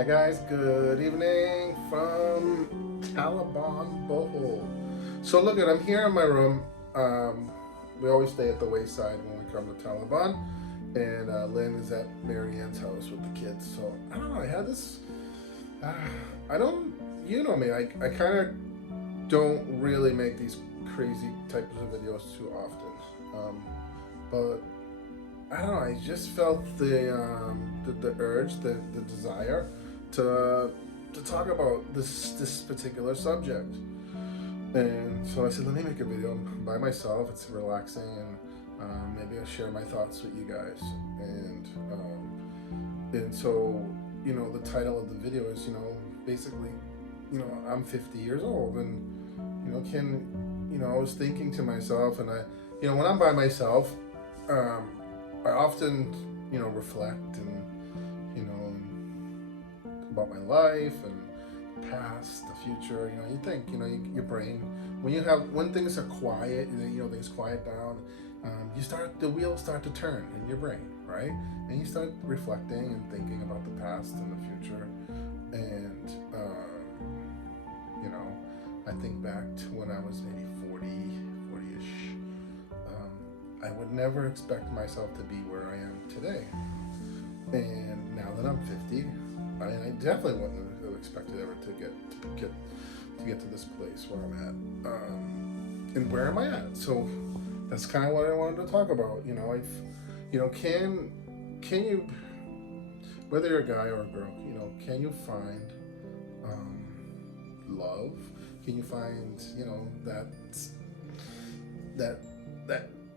Hi guys, good evening from Taliban Bohol. So look I'm here in my room. We always stay at the wayside when we come to Taliban, and Lynn is at Marianne's house with the kids. So I don't know. I had this. Uh, I don't. You know me. I kind of don't really make these crazy types of videos too often. But I don't know. I just felt the urge, the desire to talk about this particular subject. And so I said, let me make a video by myself. It's relaxing, and maybe I'll share my thoughts with you guys. And so the title of the video is basically I'm 50 years old, and I was thinking to myself, and I when I'm by myself, I often reflect and about my life and the past, the future. You think your brain, when things are quiet, things quiet down, the wheels start to turn in your brain, right? And you start reflecting and thinking about the past and the future. And I think back to when I was maybe 40-ish. I would never expect myself to be where I am today. And now that I'm 50, I definitely wouldn't have expected ever to get to this place where I'm at. And where am I at? So that's kind of what I wanted to talk about. Can you, whether you're a guy or a girl, can you find love? Can you find that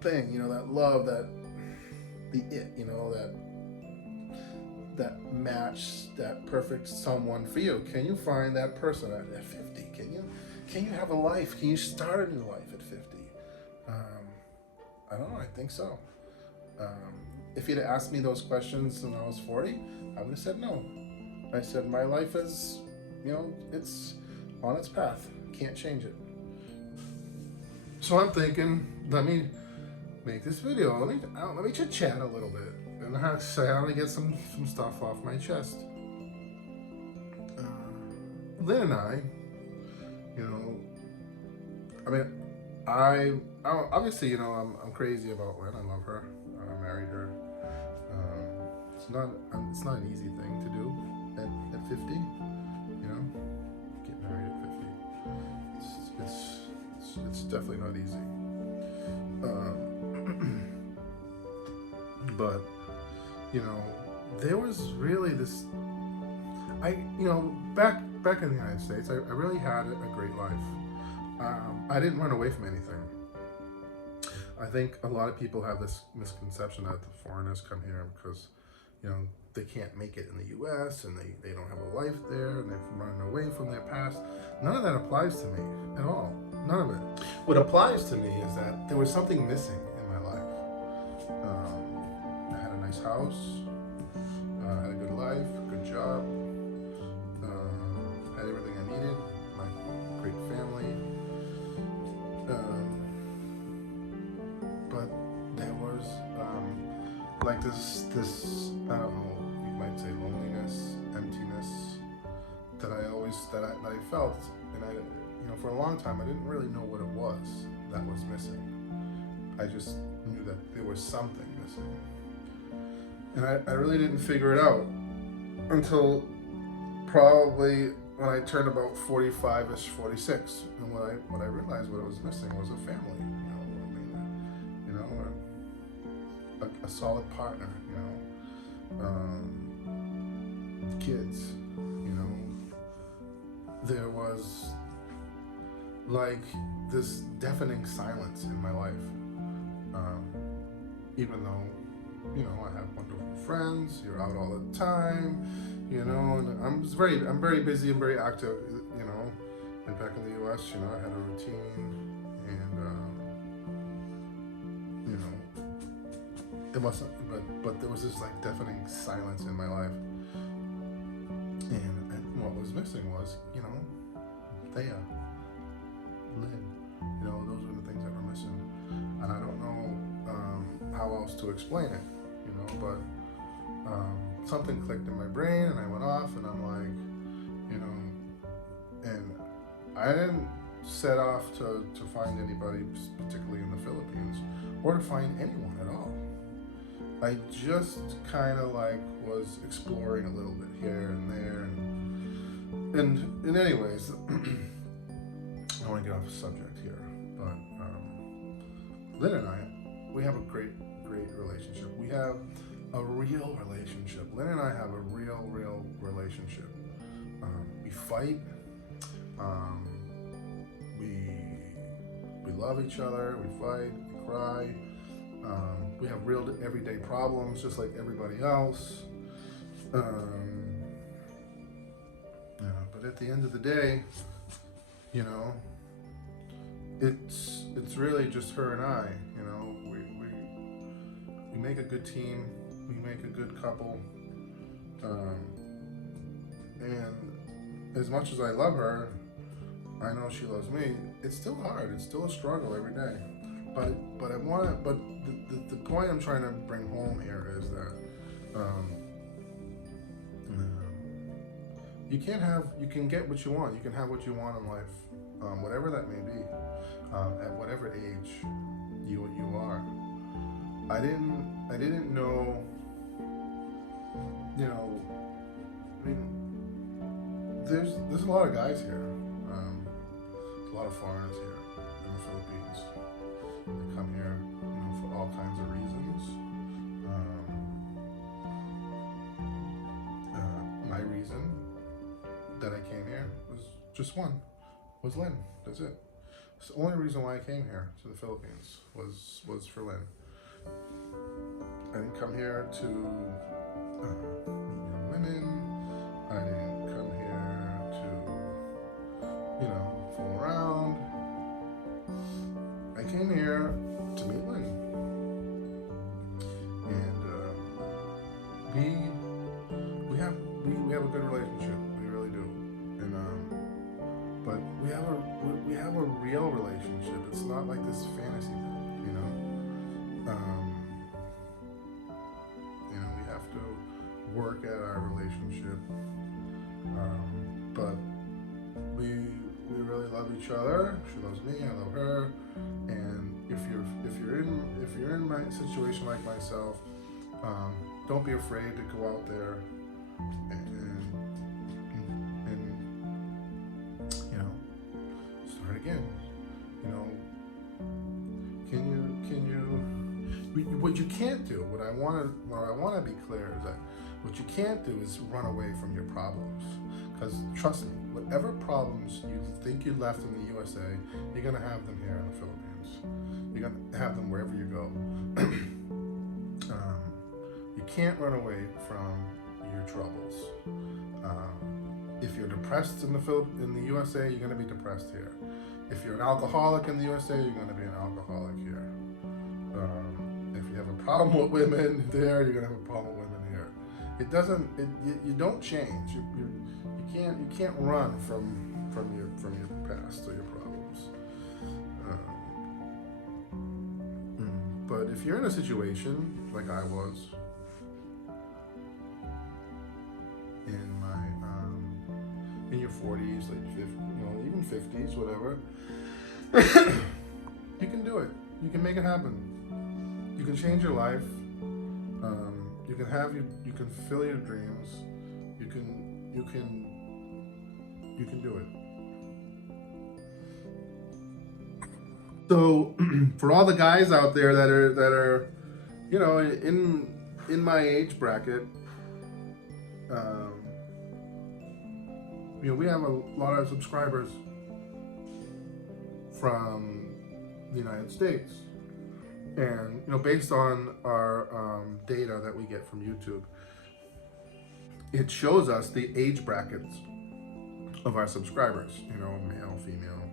thing, that love, that that match, that perfect someone for you? Can you find that person at 50? Can you have a life? Can you start a new life at 50? I don't know. I think so. If you'd asked me those questions when I was 40, I would have said no. I said my life is, it's on its path. Can't change it. So I'm thinking, let me make this video. Let me chit chat a little bit, and I want to get some stuff off my chest. Lynn and I, I obviously, I'm crazy about Lynn. I love her. I married her. It's not an easy thing to do at 50. Get married at 50. It's definitely not easy. But there was really this. Back in the United States, I really had a great life. I didn't run away from anything. I think a lot of people have this misconception that the foreigners come here because they can't make it in the U.S. and they don't have a life there, and they're running away from their past. None of that applies to me at all. None of it. What applies to me is that there was something missing in my life. I had a nice house, had a good life, good job, had everything I needed, my great family. But there was like this I don't know, you might say loneliness, emptiness that I felt, and I for a long time I didn't really know what it was that was missing. I just knew that there was something missing, and I really didn't figure it out until probably when I turned about 45-ish, 46, and when I realized what was missing was a family. A solid partner, kids, there was like this deafening silence in my life. Even though, I have wonderful friends, you're out all the time, and I'm very busy and very active, and back in the US, I had a routine, and it wasn't, but there was this like deafening silence in my life, and what was missing was, Thea, Lynn, those were the things that were missing, and I don't know how else to explain it, but something clicked in my brain, and I went off, and I'm like, and I didn't set off to find anybody, particularly in the Philippines, or to find anyone at all. I just kind of like was exploring a little bit here and there, and anyways, I want to get off the subject here, but Lynn and I, we have a great relationship. We have a real relationship. Lynn and I have a real relationship. We fight. We love each other. We fight. We cry. We have real everyday problems, just like everybody else. But at the end of the day, it's really just her and I. We make a good team. We make a good couple. And as much as I love her, I know she loves me. It's still hard. It's still a struggle every day. But the point I'm trying to bring home here is that you can get what you want. You can have what you want in life, whatever that may be, at whatever age you are. I didn't know. I mean, there's a lot of guys here. A lot of foreigners here in the Philippines. They come here, for all kinds of reasons. My reason that I came here was just one, was Lynn. That's it. It's the only reason why I came here to the Philippines was for Lynn. I didn't come here to meet young women. I didn't come here to, fool around. I came here to meet Lynn. And we have a good relationship. We really do. And but we have a real relationship. It's not like this fantasy thing, we have to work at our relationship. But we really love each other. She loves me. I love her. And if you're in my situation like myself, don't be afraid to go out there and start again. What you can't do, what I want to be clear is that what you can't do is run away from your problems. Because trust me, whatever problems you think you left in the USA, you're going to have them here in the Philippines. You're going to have them wherever you go. You can't run away from your troubles. If you're depressed in the USA, you're going to be depressed here. If you're an alcoholic in the USA, you're going to be an alcoholic here. If you have a problem with women there, you're going to have a problem with women here. It doesn't. You don't change. You can't run from your past or your problems. But if you're in a situation like I was in your 40s, like 50, even 50s, whatever, you can do it. You can make it happen. You can change your life. You can fulfill your dreams. You can do it. So for all the guys out there that are in my age bracket, we have a lot of subscribers from the United States. And based on our data that we get from YouTube, it shows us the age brackets of our subscribers, male, female.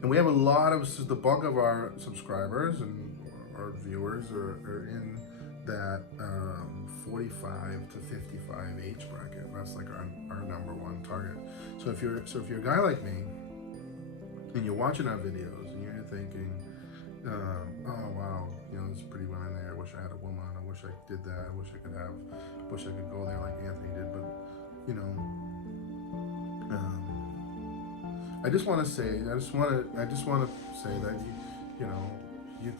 And we have a lot of, the bulk of our subscribers and our viewers are in that 45 to 55 age bracket. That's like our number one target. So if you're a guy like me and you're watching our videos and you're thinking, Oh wow, there's pretty women there. I wish I had a woman. I wish I did that. I wish I could have. Wish I could go there like Anthony did. But you know, I just want to say. I just want to say that you know, you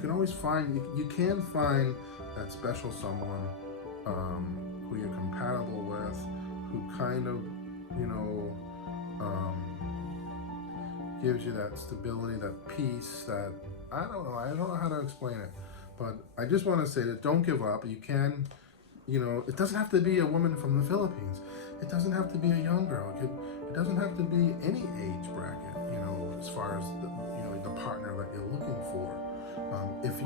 can always find. You can find that special someone who you're compatible with, who kind of, you know. Gives you that stability, that peace, that I don't know how to explain it, but I just want to say that don't give up. You can, it doesn't have to be a woman from the Philippines. It doesn't have to be a young girl. It doesn't have to be any age bracket. As far as the partner that you're looking for. If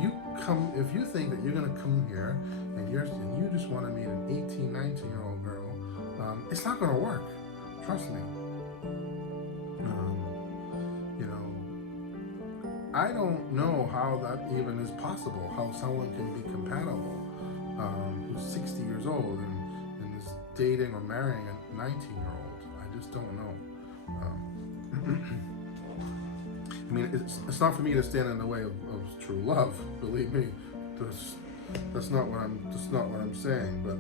you think that you're gonna come here and you just want to meet an 18, 19-year-old girl, it's not gonna work. Trust me. I don't know how that even is possible, how someone can be compatible who's 60 years old and is dating or marrying a 19-year-old. I just don't know. I mean, it's not for me to stand in the way of true love. Believe me, that's not what I'm saying. But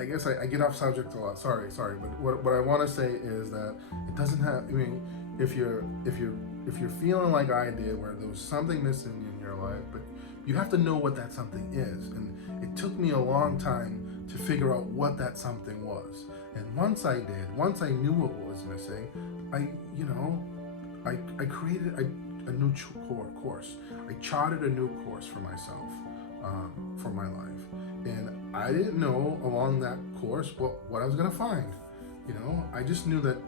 I guess I get off subject a lot. Sorry. But what I want to say is that it doesn't have. I mean, if you're feeling like I did, where there was something missing in your life, but you have to know what that something is. And it took me a long time to figure out what that something was. And once I knew what was missing, I created a new course. I charted a new course for myself, for my life. And I didn't know along that course what I was gonna find. I just knew that,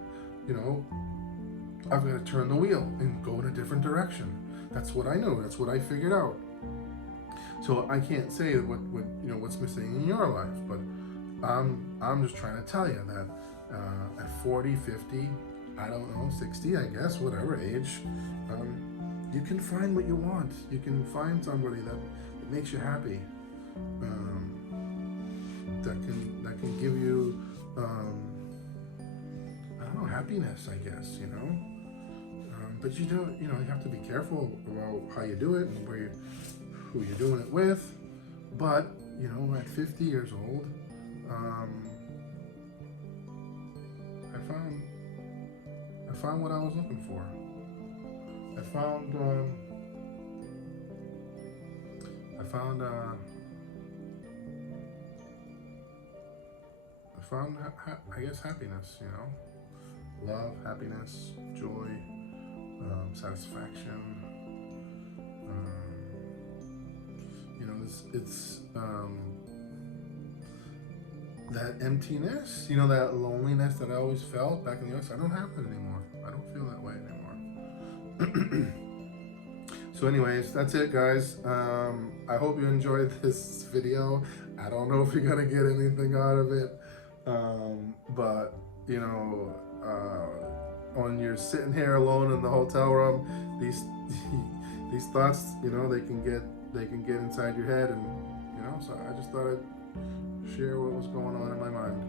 I'm going to turn the wheel and go in a different direction. That's what I know. That's what I figured out. So I can't say what's missing in your life, but I'm just trying to tell you that at 40, 50, I don't know, 60, I guess, whatever age, you can find what you want. You can find somebody that makes you happy, that can give you, I don't know, happiness, I guess, But you have to be careful about how you do it and who you're doing it with. But at 50 years old, I found what I was looking for. I found I guess happiness. Love, happiness, joy. Satisfaction. It's that emptiness, that loneliness that I always felt back in the US. I don't have it anymore. I don't feel that way anymore. So anyways, that's it, guys. I hope you enjoyed this video. I don't know if you're gonna get anything out of it, but when you're sitting here alone in the hotel room, these thoughts, they can get inside your head, and so I just thought I'd share what was going on in my mind.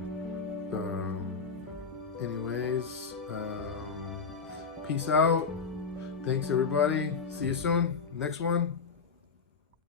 Anyways, peace out. Thanks everybody. See you soon. Next one.